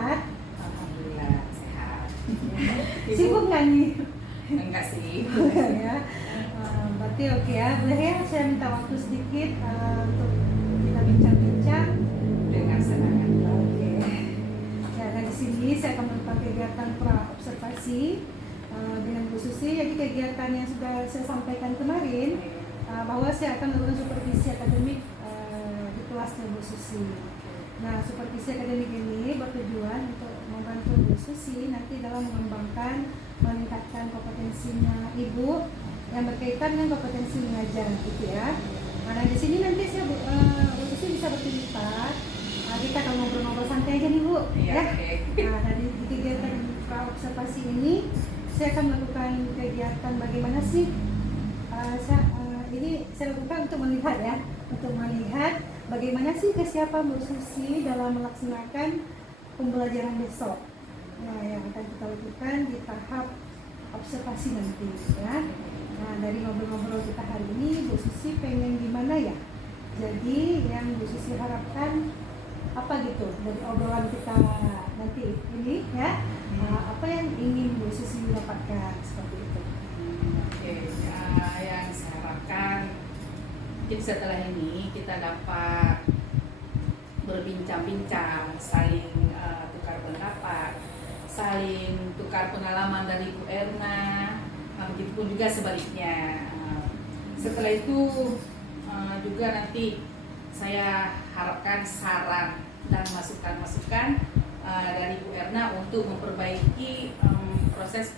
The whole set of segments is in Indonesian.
sehat? Alhamdulillah sehat. Sibuk nggak nih? Enggak sih. Ya. Berarti oke ya. Boleh ya saya minta waktu sedikit untuk kita bincang-bincang. Dengan senang hati. Oke. Ya, nah di sini saya akan melakukan kegiatan pra observasi dengan Bu Susi. Jadi kegiatan yang sudah saya sampaikan kemarin bahwa saya akan melakukan supervisi akademik di kelasnya Bu Susi. Nah, supervisi akademik ini bertujuan untuk membantu Bu Susi nanti dalam mengembangkan, meningkatkan kompetensinya Ibu yang berkaitan dengan kompetensi mengajar, gitu ya. Nah, di sini nanti saya Bu Susi bisa bercerita. Kita akan ngobrol-ngobrol santai aja nih Bu, Iya, ya. oke. Nah, di kegiatan pra observasi ini saya akan melakukan kegiatan bagaimana sih ini saya lakukan untuk melihat ya, untuk melihat bagaimana sih kesiapan Bu Susi dalam melaksanakan pembelajaran besok. Nah, yang akan kita lakukan di tahap observasi nanti ya. Nah, dari ngobrol-ngobrol kita hari ini, Bu Susi pengen gimana ya? Jadi yang Bu Susi harapkan apa gitu dari obrolan kita nanti ini ya? Apa yang ingin Bu Susi dapatkan seperti itu? Oke, yang saya harapkan mungkin setelah ini kita dapat berbincang-bincang, saling tukar pendapat, saling tukar pengalaman dari Bu Erna, begitupun juga sebaliknya. Setelah itu juga nanti saya harapkan saran dan masukan-masukan dari Bu Erna untuk memperbaiki proses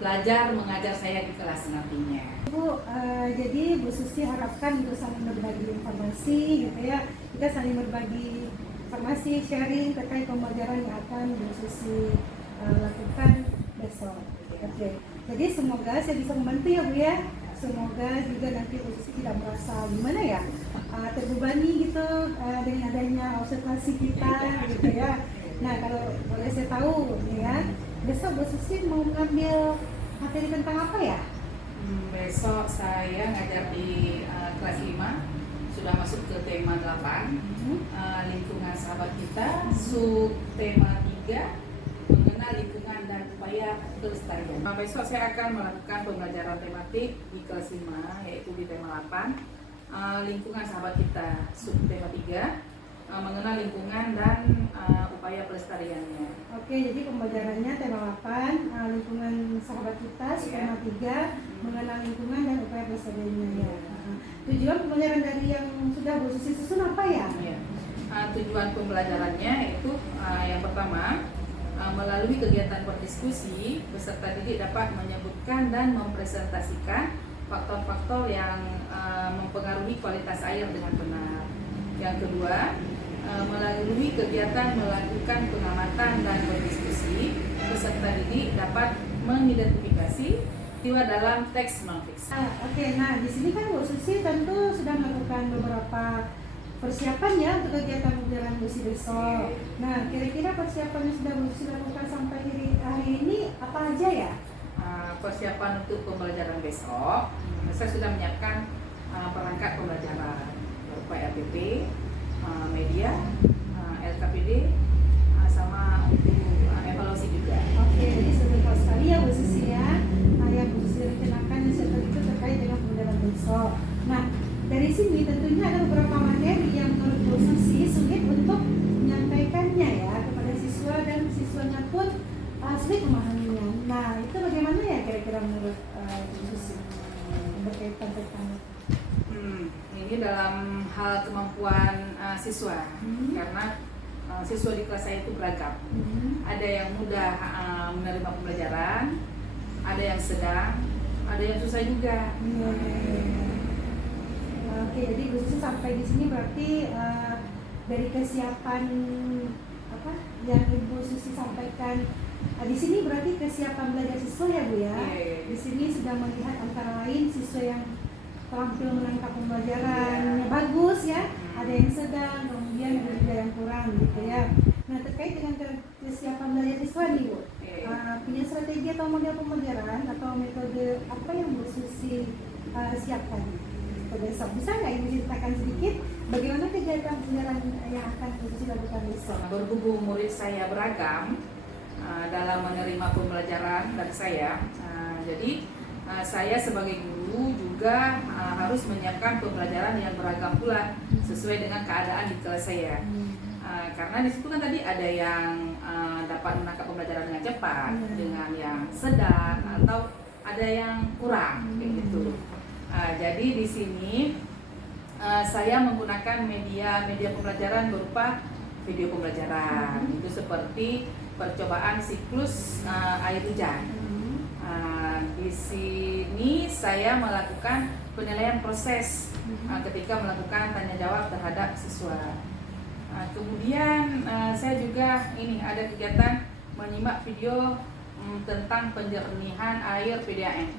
belajar mengajar saya di kelas nantinya. Bu, jadi Bu Susi harapkan untuk saling berbagi informasi gitu ya. Kita saling berbagi informasi, sharing terkait pembelajaran yang akan Bu Susi lakukan besok. Oke. Jadi semoga saya bisa membantu ya Bu ya. Semoga juga nanti Bu Susi tidak merasa gimana ya, terbebani gitu dengan adanya observasi kita gitu ya. Nah, kalau boleh saya tahu ya, besok Bu Susi mau mengambil materi tentang apa ya? Besok saya ngajar di kelas 5, sudah masuk ke tema 8, lingkungan sahabat kita, sub tema 3, mengenal lingkungan dan upaya kelestarian. Besok saya akan melakukan pembelajaran tematik di kelas 5, yaitu di tema 8, lingkungan sahabat kita, sub tema 3, mengenal lingkungan dan upaya pelestariannya. Oke, jadi pembelajarannya tema 8, lingkungan sahabat kita, tema 3, mengenal lingkungan dan upaya pelestariannya ya. Tujuan pembelajaran dari yang sudah Bu Susi susun apa ya? Tujuan pembelajarannya itu yang pertama, melalui kegiatan berdiskusi, peserta didik dapat menyebutkan dan mempresentasikan faktor-faktor yang mempengaruhi kualitas air dengan benar. Yang kedua, melalui kegiatan melakukan pengamatan dan berdiskusi, peserta didik dapat mengidentifikasi peristiwa dalam teks non-fiksi. Oke, nah di sini kan Bu Susi tentu sudah melakukan beberapa persiapan ya untuk kegiatan pembelajaran Bu Susi besok. Nah, kira-kira persiapan yang sudah Bu Susi lakukan sampai hari ini apa aja ya? Persiapan untuk pembelajaran besok, saya sudah menyiapkan perangkat pembelajaran berupa RPP, media, LKPD, sama untuk evaluasi juga. Oke, jadi sebentar sekali ya Bu Susi ya. Yang Bu Susi rencanakan yang setelah itu terkait dengan pembelajaran besok. Nah, dari sini tentunya ada beberapa materi yang menurut Bu Susi sulit untuk menyampaikannya ya kepada siswa dan siswanya pun sulit memahaminya. Nah, itu bagaimana ya kira-kira menurut Bu Susi berkaitan tentang ini dalam hal kemampuan siswa, karena siswa di kelas saya itu beragam. Ada yang mudah menerima pembelajaran, ada yang sedang, ada yang susah juga. Oke, jadi Bu Susi sampai di sini berarti dari kesiapan apa yang Ibu Susi sampaikan di sini berarti kesiapan belajar siswa ya Bu ya. Di sini sudah melihat antara lain siswa yang terampil menangkap pembelajaran bagus ya, ada yang sedang, kemudian ada juga yang kurang gitu ya. Nah, terkait dengan kesiapan belajar siswa nih Bu, punya strategi atau model pembelajaran atau metode apa yang Bu Susi siapkan untuk besok? Bisa nggak Ibu ceritakan sedikit Bagaimana kegiatan pembelajaran yang akan dilakukan besok? Berhubung murid saya beragam dalam menerima pembelajaran dari saya, jadi saya sebagai guru juga harus menyiapkan pembelajaran yang beragam pula sesuai dengan keadaan di kelas saya. Karena di situ kan tadi ada yang dapat menangkap pembelajaran dengan cepat, dengan yang sedang, atau ada yang kurang, kayak gitu. Jadi di sini saya menggunakan media pembelajaran berupa video pembelajaran. Itu seperti percobaan siklus air hujan. Di sini saya melakukan penilaian proses ketika melakukan tanya jawab terhadap siswa. Kemudian saya juga ada kegiatan menyimak video tentang penjernihan air PDAM.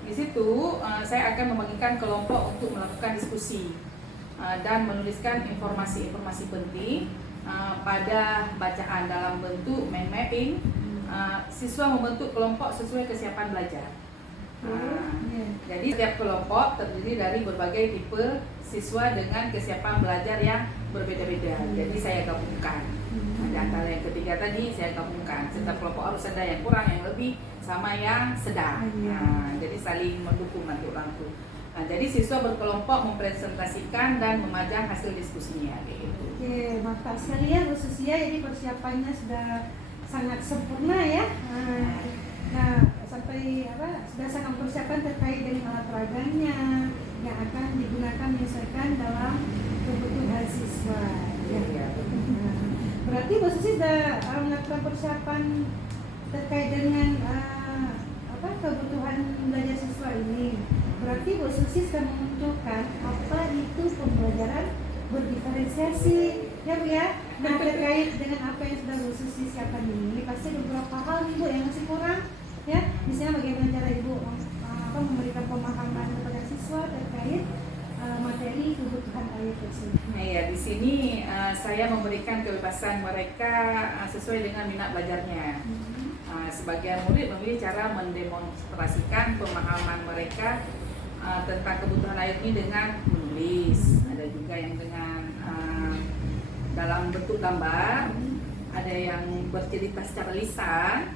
Di situ saya akan membagikan kelompok untuk melakukan diskusi dan menuliskan informasi-informasi penting pada bacaan dalam bentuk mind mapping. Siswa membentuk kelompok sesuai kesiapan belajar. Jadi setiap kelompok terdiri dari berbagai tipe siswa dengan kesiapan belajar yang berbeda-beda. Jadi saya gabungkan. Di antara yang ketiga tadi saya gabungkan. Setiap kelompok harus ada yang kurang, yang lebih, sama yang sedang. Jadi saling mendukung nanti orang itu. Jadi siswa berkelompok mempresentasikan dan memajang hasil diskusinya. Gitu. Oke, mantap sekali ya Bu Susi ya. Jadi persiapannya sudah sangat sempurna ya. Nah, sampai sudah sangat persiapan terkait dengan alat peraganya yang akan digunakan menyesuaikan dalam kebutuhan siswa. Ya. Berarti Bu Susi sudah melakukan persiapan terkait dengan kebutuhan belajar siswa ini. Berarti Bu Susi sudah menentukan apa itu pembelajaran berdiferensiasi, ya Bu ya. Nah, terkait dengan apa yang sudah Bu Susi siapkan ini, pasti beberapa hal nih Bu yang masih kurang, ya. Misalnya bagaimana cara Ibu memberikan pemahaman kepada siswa terkait materi kebutuhan air tersebut. Nah ya, di sini saya memberikan kebebasan mereka sesuai dengan minat belajarnya. Sebagian murid memilih cara mendemonstrasikan pemahaman mereka tentang kebutuhan air ini dengan menulis. Ada juga yang dengan dalam bentuk gambar, ada yang bercerita secara lisan,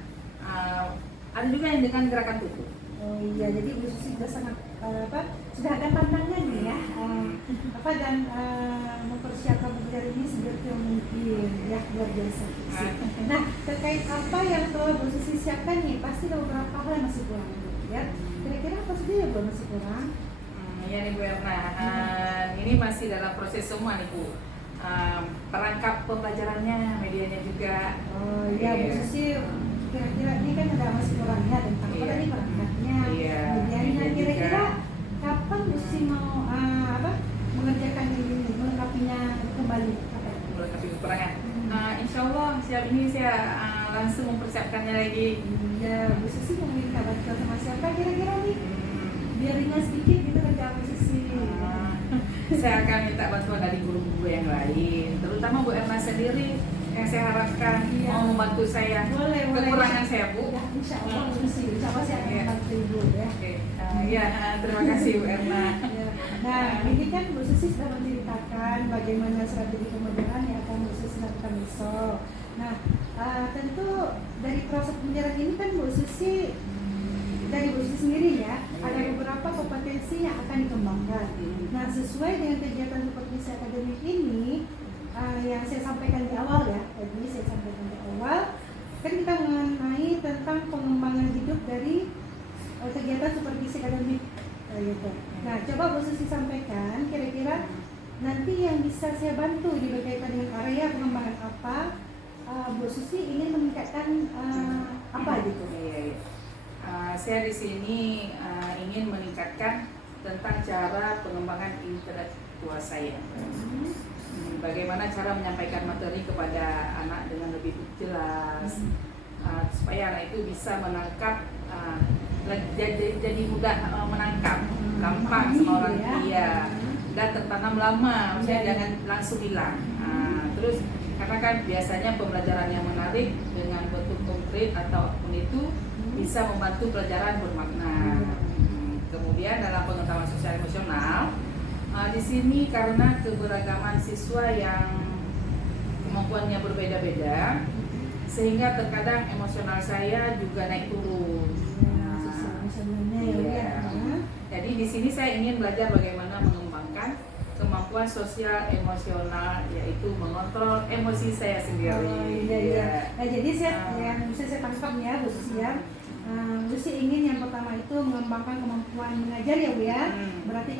ada juga yang dengan gerakan tubuh. Oh iya, jadi Bu Susi sudah sangat sudah ada pandangan ya, dan mempersiapkan pembelajaran ini seperti yang mungkin ya, luar biasa. Nah, terkait apa yang telah Bu Susi siapkan nih, pasti ada beberapa hal yang masih kurang ya. Kira-kira apa saja yang masih kurang? Ya nih Bu Erna, ini masih dalam proses semua nih Bu. Perangkap pembelajarannya, medianya juga. Oh iya, Bu Susi kira-kira ini kan ada masih kurangnya tentang apa tadi perangkatnya, medianya. Kira-kira kapan Bu Susi mau mengerjakan ini, melengkapinya kembali? Melengkapi kekurangan. Insya Allah siap ini saya langsung mempersiapkannya lagi. Ya, Bu Susi mau minta bantuan sama siapa kira-kira nih? Biar ringan sedikit gitu kerja Bu Susi. Saya akan minta bantuan dari guru-guru yang lain, terutama Bu Erna sendiri yang saya harapkan mau membantu saya. Boleh. Kekurangan saya Bu. Ya, insya Allah Bu Susi, insya Allah saya akan membantu Ibu ya. Terima kasih Bu Erna. Nah, ini kan Bu Susi sudah menceritakan bagaimana strategi pembelajaran yang akan Bu Susi lakukan besok. Nah, tentu dari proses pembelajaran ini kan Bu Susi dari Bu Susi sendiri ya, ada beberapa kompetensi yang akan dikembangkan. Nah, sesuai dengan kegiatan supervisi akademik ini yang saya sampaikan di awal ya, kan kita mengenai tentang pengembangan hidup dari kegiatan supervisi akademik gitu. Nah, coba Bu Susi sampaikan kira-kira nanti yang bisa saya bantu di berkaitan dengan area pengembangan apa, Bu Susi ingin meningkatkan apa gitu? Saya di sini ingin meningkatkan tentang cara pengembangan intelektual saya. Bagaimana cara menyampaikan materi kepada anak dengan lebih jelas, supaya anak itu bisa menangkap, jadi mudah menangkap, gampang sama orang dia, dan tertanam lama, maksudnya jangan langsung hilang. Terus karena kan biasanya pembelajaran yang menarik dengan bentuk konkret atau apapun itu bisa membantu pelajaran bermakna. Kemudian dalam pengetahuan sosial emosional, Di sini karena keberagaman siswa yang kemampuannya berbeda-beda, sehingga terkadang emosional saya juga naik turun. Iya. Jadi di sini saya ingin belajar bagaimana mengembangkan kemampuan sosial emosional, yaitu mengontrol emosi saya sendiri. Oh, iya. Nah, jadi yang bisa saya tangkap ya Bu Susi ya. Bu Susi ingin yang pertama itu mengembangkan kemampuan mengajar ya Bu ya. Berarti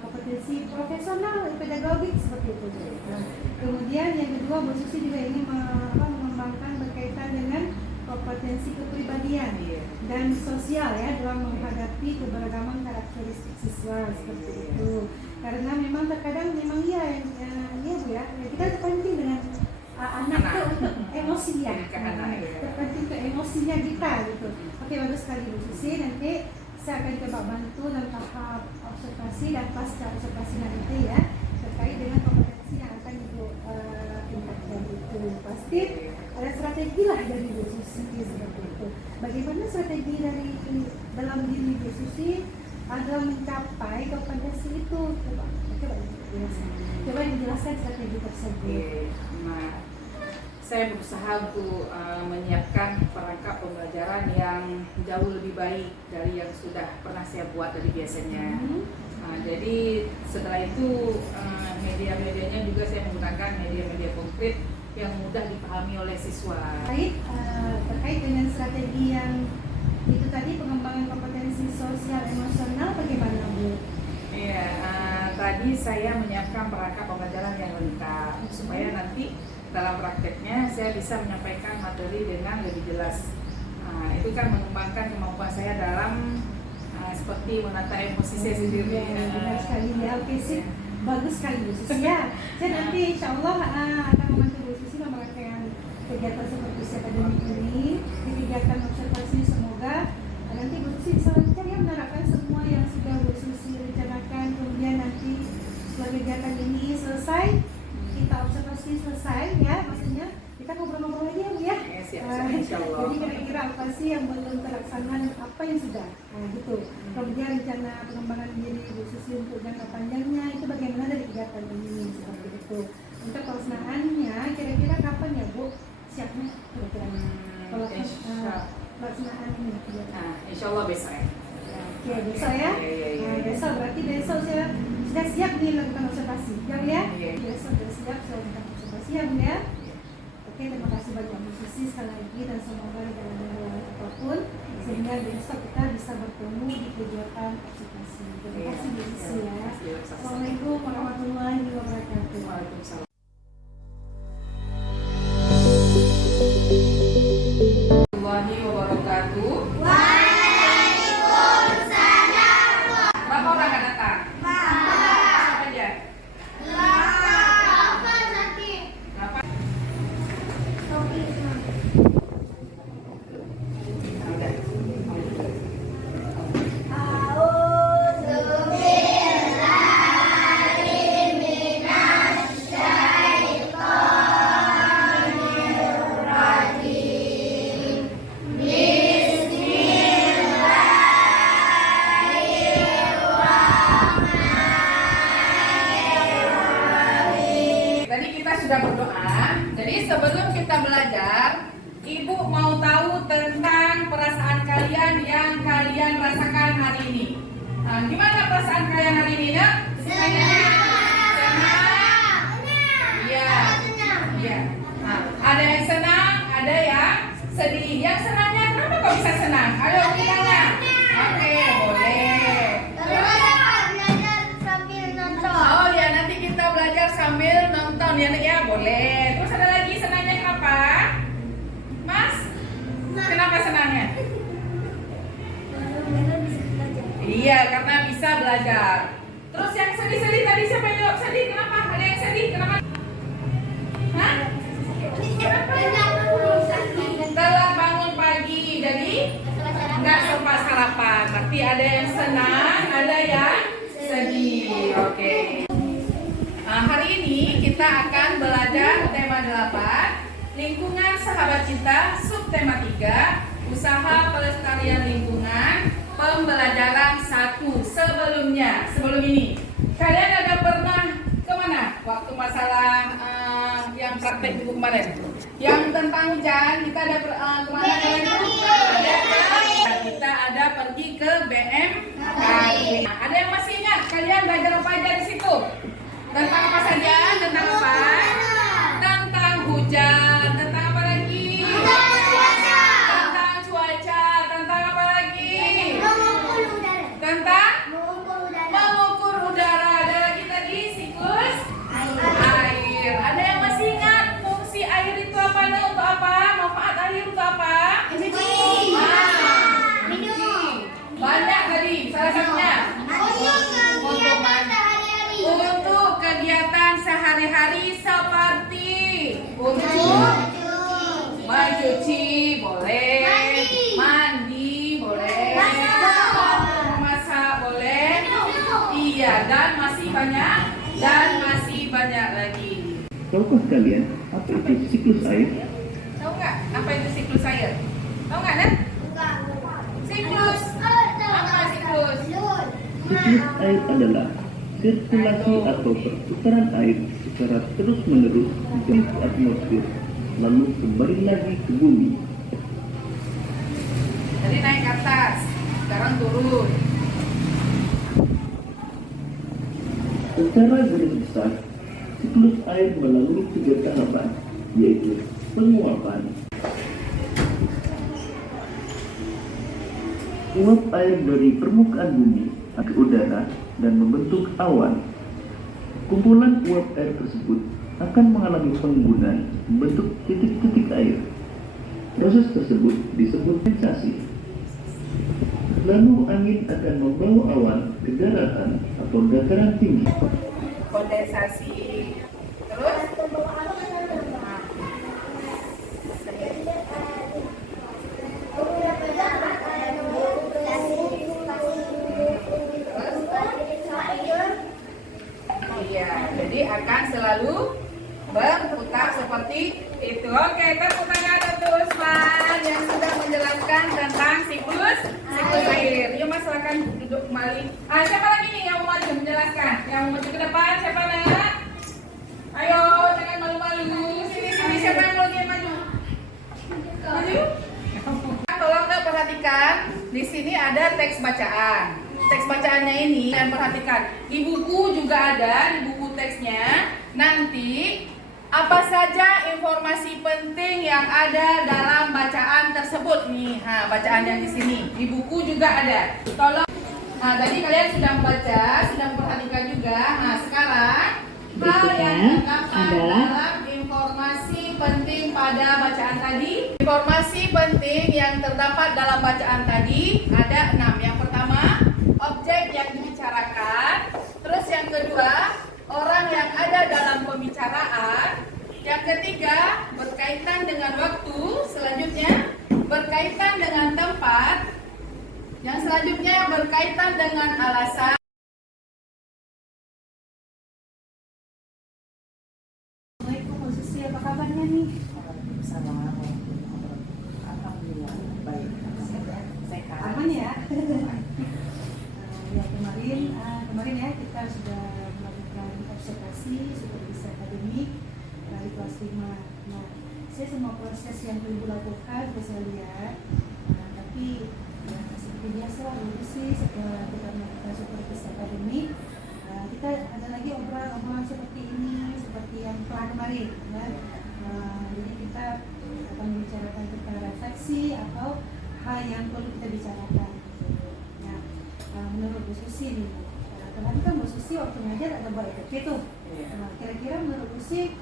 kompetensi profesional pedagogik seperti itu. Kemudian yang kedua Bu Susi juga ingin mengembangkan berkaitan dengan kompetensi kepribadian dan sosial ya dalam menghadapi keberagaman karakteristik siswa seperti itu. Karena memang terkadang memang ya Bu ya, kita terpenting dengan anak itu untuk emosinya, terpenting ke emosinya kita gitu. Oke, bagus sekali Bu Susi. Nanti saya akan coba bantu dalam tahap observasi dan pasca observasi nanti ya terkait dengan kompetensi yang akan Ibu tingkatkan itu. Pasti ada strategi lah dari Bu Susi seperti itu. Bagaimana strategi dari dalam diri Bu Susi adalah mencapai kompetensi itu? Coba dijelaskan strategi tersebut. Nah, saya berusaha untuk menyiapkan perangkap pembelajaran yang jauh lebih baik dari yang sudah pernah saya buat dari biasanya. Jadi setelah itu media-medianya juga saya menggunakan media-media konkret yang mudah dipahami oleh siswa. Terkait dengan strategi yang itu tadi, pengembangan kompetensi sosial emosional, bagaimana Bu? Iya, tadi saya menyiapkan perangkap pembelajaran yang lengkap supaya nanti dalam prakteknya saya bisa menyampaikan materi dengan lebih jelas. Itu kan mengembangkan kemampuan saya dalam seperti menata emosi saya sendiri. Benar sekali ya, oke sih. Bagus sekali Bu Susi ya. Saya nanti insya Allah akan membantu Bu Susi melakukan kegiatan seperti akademik ini, di kegiatan observasi. Semoga nanti Bu Susi bisa lancar ya menerapkan semua yang sudah Bu Susi rencanakan. Kemudian nanti setelah kegiatan ini selesai, kita observasi selesai ya, maksudnya kita ngobrol-ngobrol aja ya. Jadi kira-kira apa sih yang belum terlaksana dan apa yang sudah, gitu. Kemudian rencana pengembangan diri Bu Susi untuk jangka panjangnya itu bagaimana dari kegiatan ini seperti itu. Untuk pelaksanaannya kira-kira kapan ya Bu siapnya kira-kira? Kalau pelaksanaan ini Insya Allah besok ya. Oke, besok ya. Besok berarti besok saya sudah siap nih lakukan observasi. Ya. Besok sudah siap saya lakukan observasi ya Bu ya. Oke, terima kasih banyak Bu Susi sekali lagi dan semoga tidak ada hal apapun sehingga besok kita bisa bertemu di kegiatan observasi. Terima kasih Bu Susi ya. Assalamualaikum warahmatullahi wabarakatuh. Waalaikumsalam. Warahmatullahi wabarakatuh. Waalaikumsalam. Berapa orang yang datang? Siapa aja? Tadi kita sudah berdoa. Jadi sebelum kita belajar, Ibu mau tahu tentang perasaan kalian yang kalian rasakan hari ini. Gimana perasaan kalian hari ini, Nak? Senang. Iya. Iya. Ada yang senang, ada yang sedih. Yang senangnya kenapa kok bisa senang? Ayo bilangnya. Oke, boleh. Oh ya, nanti kita belajar sambil nonton ya, Nek ya, boleh. Terus ada lagi senangnya kenapa? Mas? Kenapa senangnya? Iya, karena bisa belajar. Terus yang sedih-sedih tadi siapa yang jawab sedih? Kenapa? Ada yang sedih? Kenapa? Hah? Telat bangun pagi, jadi nggak sempat sarapan. Berarti ada yang senang, ada yang sedih. Oke. Hari ini kita akan belajar tema 8, lingkungan sahabat kita, subtema 3, usaha pelestarian lingkungan, pembelajaran 1. Sebelum ini Kalian ada pernah kemana waktu masalah yang praktek buku kemarin? Yang tentang hujan, kita ada kemana kalian itu? Kita ada pergi ke BMKG. Nah, ada yang masih ingat kalian belajar apa aja di situ? Tentang apa saja? Tentang apa? Tentang hujan. Tentang apa lagi? Tentang cuaca. Tentang apa lagi? Tentang mengukur udara. Ada lagi tadi siklus air. Ada yang masih ingat fungsi air itu apa? Untuk apa? Manfaat air untuk apa? Banyak tadi. Salah satunya untuk kegiatan sehari-hari seperti untuk mencuci boleh, mandi boleh, memasak boleh, iya, dan masih banyak lagi. Tahukah kalian apa itu siklus air? Tahu nggak apa itu siklus air? Tahu nggak, Nan? Siklus. Apa siklus? Siklus air adalah sirkulasi atau pertukaran air secara terus-menerus di atmosfer, lalu kembali lagi ke bumi. Tadi naik ke atas, sekarang turun. Secara garis besar, siklus air melalui 3 tahapan, yaitu penguapan. Uap air dari permukaan bumi ke udara dan membentuk awan. Kumpulan uap air tersebut akan mengalami penggunaan membentuk titik-titik air. Proses tersebut disebut kondensasi. Lalu angin akan membawa awan ke daratan atau dataran tinggi. Kondensasi. Terus? Iya, jadi akan selalu berputar seperti itu. Oke, tepuk tangan untuk Usman yang sudah menjelaskan tentang siklus air. Yuk Mas, silakan duduk kembali. Siapa lagi nih yang mau maju menjelaskan? Yang mau maju ke depan, siapa nak? Ayo, jangan malu-malu. Sini, siapa yang mau maju? Maju. Tolong perhatikan, di sini ada teks bacaan. Teks bacaannya ini kalian perhatikan. Di buku juga ada, di buku teksnya. Nanti apa saja informasi penting yang ada dalam bacaan tersebut nih. Bacaan yang di sini. Di buku juga ada. Tolong. Tadi kalian sudah membaca, sudah memperhatikan juga. Sekarang hal yang terdapat dalam informasi penting pada bacaan tadi. Informasi penting yang terdapat dalam bacaan tadi ada 6. Yang pertama, objek yang dibicarakan. Terus yang kedua, orang yang ada dalam pembicaraan. Yang ketiga, berkaitan dengan waktu. Selanjutnya, berkaitan dengan tempat. Yang selanjutnya, berkaitan dengan alasan. Assalamualaikum Bu Susi, apa kabarnya nih? Alhamdulillah baik. Sehat. Aman ya? Ya kemarin ya kita sudah melakukan observasi supervisi akademik di kelas 5. Nah, saya semua proses yang Ibu lakukan sudah saya lihat. Tapi ya, seperti biasa Bu Susi setelah kita melakukan supervisi akademik, kita ada lagi obrolan seperti ini, seperti yang telah kemarin ya. Jadi kita akan membicarakan tentang refleksi atau hal yang perlu kita bicarakan. Nah, menurut Bu Susi nih, tadi kan Bu Susi waktu ngajar ada buat EPP tuh. Kira-kira menurut Bu Susi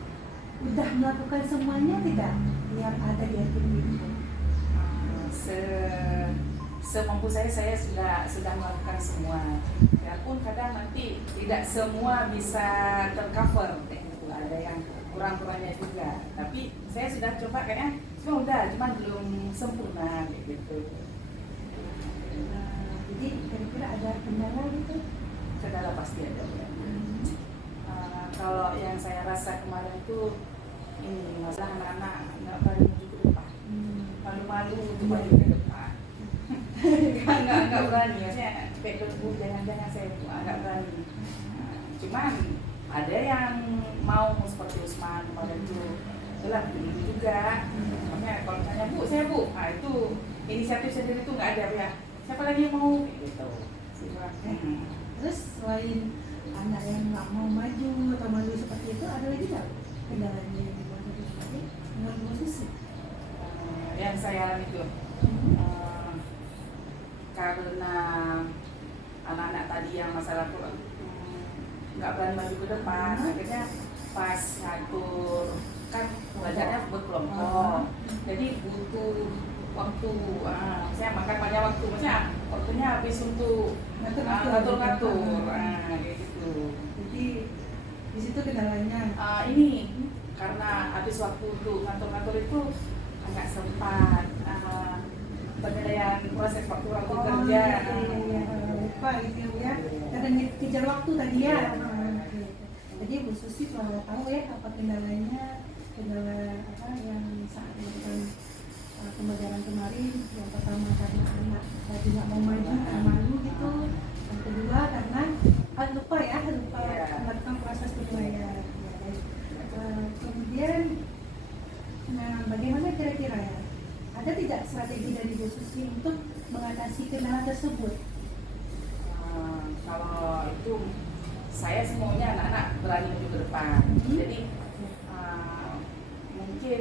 udah melakukan semuanya tidak yang ada di EPP itu? Semampu saya sudah melakukan semua. Walaupun kadang nanti tidak semua bisa tercover, gitu. Ada yang kurang-kurangnya juga. Tapi saya sudah coba kayaknya semua udah, cuma belum sempurna gitu. Jadi kira-kira ada kendala gitu? Kendala pasti ada. Kalau yang saya rasa kemarin itu ini masalah anak-anak nggak berani maju ke depan, malu-malu untuk maju ke depan. nggak berani, maksudnya kayak dulu jangan-jangan saya nggak berani. Cuman ada yang mau seperti Usman kemarin itu, itulah ini juga. Makanya kalau misalnya Bu, saya Bu, nah itu inisiatif sendiri itu nggak ada ya. Siapa lagi yang mau? Gitu. Terus selain anak yang nggak mau maju atau malu seperti itu, ada lagi nggak kendalanya yang dibuat seperti dengan posisi? Yang saya alami itu karena anak-anak tadi yang masalah nggak berani maju ke depan, akhirnya pas ngatur kan belajarnya berkelompok, jadi butuh waktu. Saya makan banyak waktu, maksudnya waktunya habis untuk ngatur-ngatur, kayak gitu. Jadi di situ kendalanya. Ini karena habis waktu untuk ngatur-ngatur itu nggak sempat penilaian proses waktu kerja. Lupa gitu ya. Kadang kejar waktu tadi ya. Jadi Bu Susi kalau tahu ya apa kendalanya, kendala apa yang saat melakukan pembelajaran kemarin. Yang pertama karena anak tadi nggak mau maju, malu gitu. Yang kedua karena lupa melakukan proses penilaian. Kemudian, nah bagaimana kira-kira ya? Ada tidak strategi dari Bu Susi untuk mengatasi kendala tersebut? Kalau itu saya semuanya anak-anak berani maju ke depan. Jadi mungkin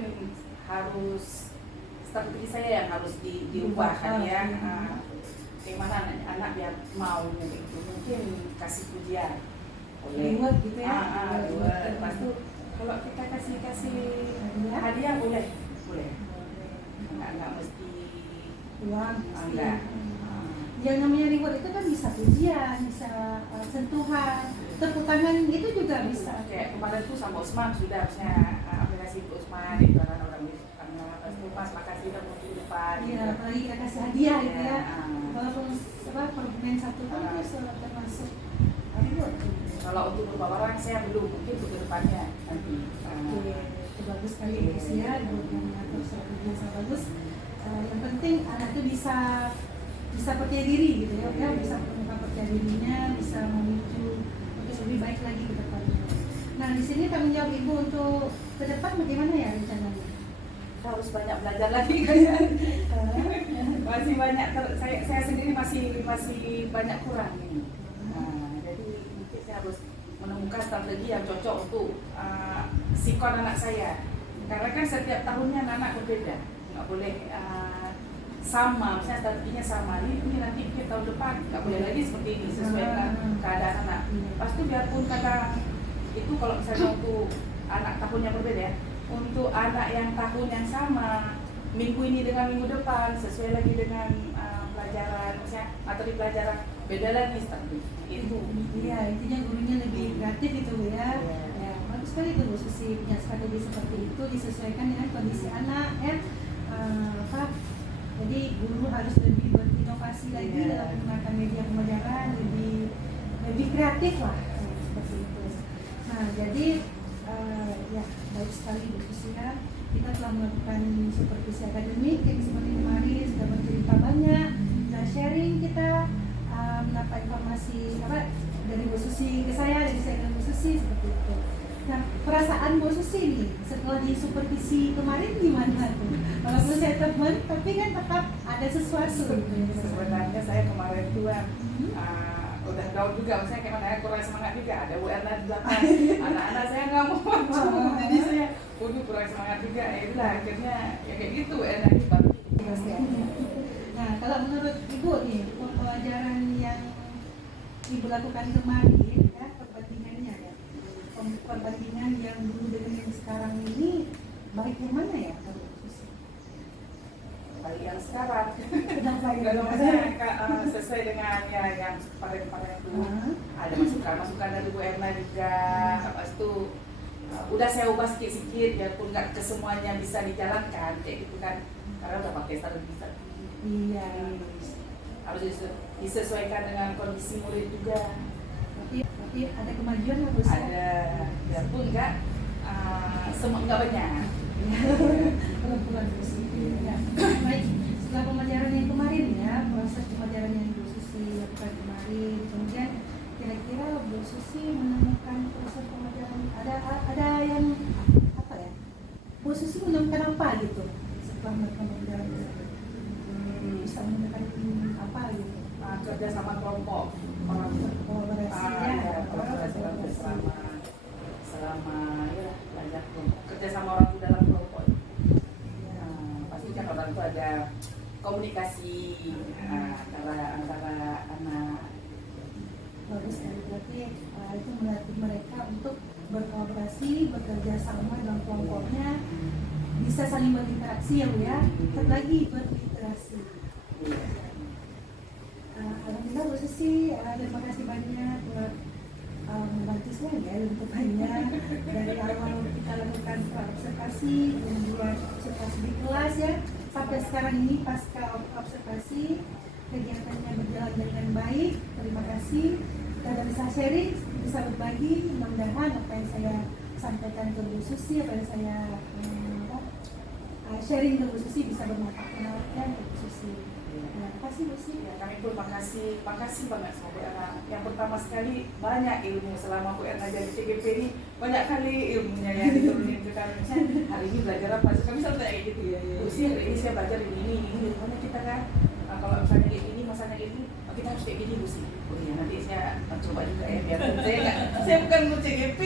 harus strategi saya yang harus diubahkan ya. Bagaimana anak biar mau gitu? Mungkin kasih pujian. Reward gitu ya? Reward. Lepas itu kalau kita kasih hadiah boleh. Enggak mesti uang. Enggak. Yang namanya reward itu kan bisa pujian, bisa sentuhan, tepuk tangan itu juga bisa. Kayak kemarin tuh sama Usman sudah harusnya aplikasi ke Usman itu orang-orang itu Mas makasih udah mau di depan. Iya, apalagi kita kasih hadiah gitu ya. Walaupun permen satu kan itu termasuk reward. Kalau untuk beberapa orang saya belum, mungkin untuk kedepannya nanti. Itu bagus sekali ya, buat yang mengatur strategi yang sangat bagus. Yang penting anak itu bisa percaya diri gitu ya, bisa menemukan percaya dirinya, bisa memicu untuk lebih baik lagi ke depannya. Nah di sini tanggung jawab Ibu untuk ke depan bagaimana ya rencananya? Kita harus banyak belajar lagi kayak masih banyak saya sendiri masih banyak kurang ini. Jadi mungkin saya harus menemukan strategi yang cocok untuk sikon anak saya. Karena kan setiap tahunnya anak berbeda, nggak boleh sama, misalnya strateginya sama. Ini nanti kita tahun depan nggak boleh lagi seperti ini sesuai dengan keadaan anak. Pasti biarpun kata itu kalau misalnya untuk anak tahun yang berbeda ya, untuk anak yang tahun yang sama minggu ini dengan minggu depan sesuai lagi dengan pelajaran, misalnya materi pelajaran beda lagi strategi itu. Iya, intinya gurunya lebih kreatif itu ya. Ya bagus sekali itu Bu Susi punya strategi seperti itu disesuaikan dengan kondisi anak ya. Jadi guru harus lebih berinovasi lagi dalam menggunakan media pembelajaran, lebih kreatif lah seperti itu. Nah jadi ya baik sekali Bu Susi ya. Kita telah melakukan supervisi akademik yang seperti kemarin sudah bercerita banyak, sudah sharing kita mendapat informasi dari Bu Susi ke saya, dari saya ke Bu Susi seperti itu. Nah, perasaan Bu Susi nih setelah di supervisi kemarin gimana tuh? Walaupun saya teman, tapi kan tetap ada sesuatu. Sebenarnya saya kemarin tuh udah down juga, maksudnya kayak mana kurang semangat juga. Ada Bu Erna di belakang, anak-anak saya nggak mau maju, jadi saya kurang semangat juga. Ya itulah akhirnya ya kayak gitu Bu Erna ini baru. Nah, kalau menurut Ibu nih pembelajaran yang Ibu lakukan kemarin ya perbandingannya ya. Perbandingan yang dulu dengan yang sekarang ini baik yang mana ya? Baik yang sekarang. Kenapa Kalau misalnya sesuai dengan ya yang kemarin itu ada masukan dari Bu Erna juga. Lepas itu udah saya ubah sikit-sikit biarpun nggak kesemuanya bisa dijalankan kayak gitu kan. Karena udah pakai strategi bisa. Iya. Harus disesuaikan dengan kondisi murid juga. Tapi ada kemajuan nggak Bu? Ada, biarpun nggak banyak. Pelan-pelan Bu Susi. Ya. Baik, setelah pembelajaran yang kemarin ya, proses pembelajaran yang Bu Susi lakukan kemarin, kemudian kira-kira Bu Susi menemukan menemukan apa gitu setelah mereka berjalan? Bisa menemukan apa gitu? Kerja sama kelompok orang Kolaborasi ya. ya, kolaborasi selama ya belajar kelompok, kerja sama orang di dalam kelompok. Pasti kan orang itu ada komunikasi antara anak. Bagus sekali, berarti itu melatih mereka untuk berkolaborasi, bekerja sama dalam kelompoknya, bisa saling berinteraksi ya Bu ya. Satu lagi berliterasi. Alhamdulillah Bu Susi, terima kasih banyak buat membantu saya ya liputannya dari awal kita lakukan observasi, kemudian observasi di kelas ya, sampai sekarang ini pasca observasi kegiatannya berjalan dengan baik. Terima kasih. Kita bisa sharing, bisa berbagi. Mudah-mudahan apa yang saya sampaikan ke Bu Susi, apa yang saya sharing ke Bu Susi bisa bermanfaat dan ke Bu Susi. Terima kasih Bu Susi. Ya, kami pun makasih banget sama Bu Erna. Yang pertama sekali banyak ilmu selama Bu Erna jadi CGP ini, banyak kali ilmunya yang diturunin ke kami. Misalnya, hari ini belajar apa? Kami selalu tanya gitu ya. Bu Susi, hari ini saya belajar ini. Mana kita kan? Kalau misalnya kayak gini, masanya kayak gini, kita harus kayak gini Bu Susi. Oh iya, nanti saya coba juga ya, biar saya bukan Bu CGP.